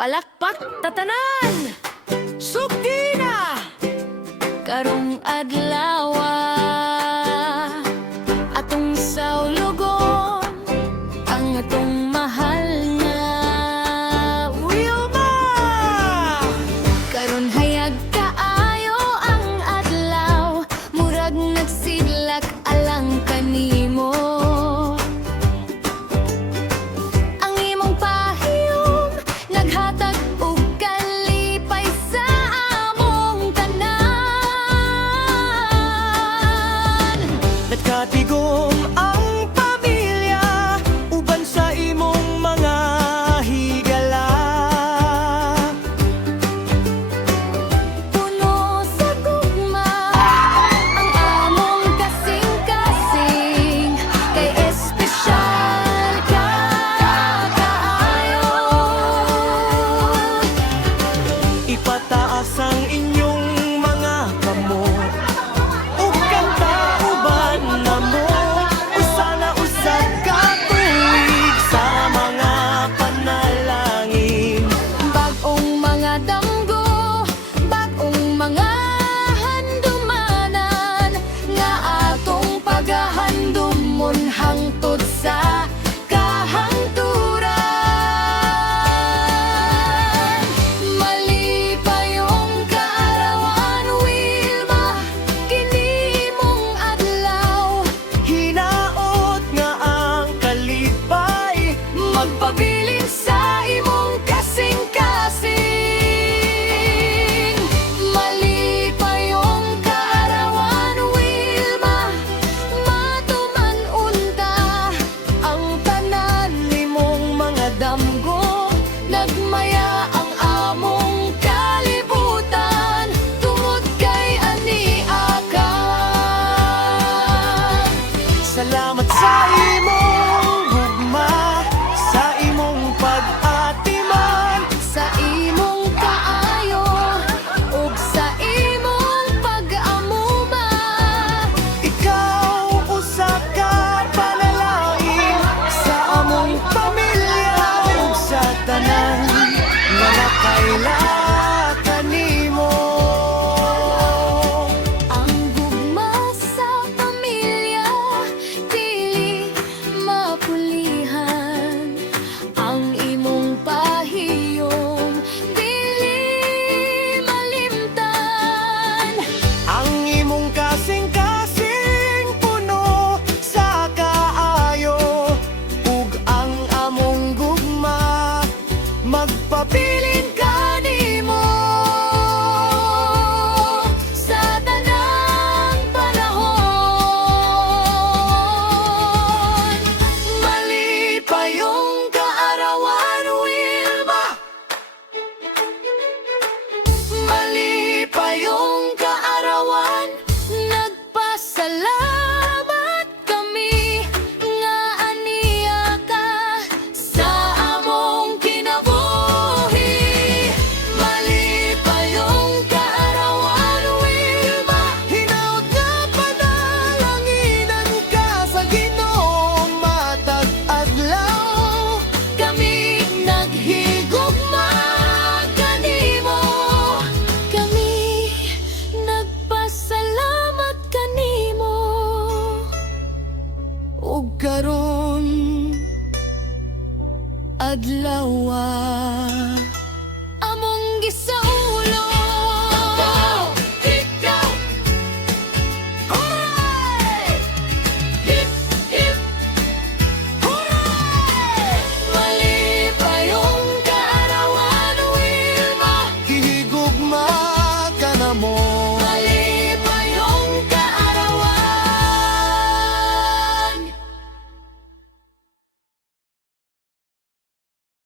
Palakpak tatanan! Sugdina! Karong adlawa atong saulugon ang atong mahal nga Wilma! karon hayag kaayo ang adlaw, murag nagsidlak alang kanimo. Ang imong pahiyom naghatag og kalipay sa among tanan. Nagkatigom ang pamilya uban sa imong mga higala. Puno sa gugma ang among kasing-kasing, kay espesyal ka kaayo. Ipataas ang inyong mga kamot ug kanta uban namo. Usa na usab ka tuig sa mga panalangin. Bagong mga damgo, bagong mga handumanan, nga atong paghahandumon hangtod sa kahangturan. Malipayong kaarawan, Wilma, kini imong adlaw. Hinaot nga ang kalipay Magpabilin sa imong kasing-kasing. Malipayong kaarawan, Wilma, matuman unta ang tanan nimong mga damgo. Nagmaya ang among kalibutan tungod kay aniakan. salamat sa imong hugma, sa imong pag-atiman. Sa imong kaayo ug sa imong pag-amuma. Ikaw usa ka panalangin sa among pamilya ug sa tanan nga nakaila kanimo. Ang gugma sa pamilya dili mapulihan. Ang imong pahiyom dili malimtan. Ang imong kasing-kasing puno sa kaayo ug ang among gugma magpapili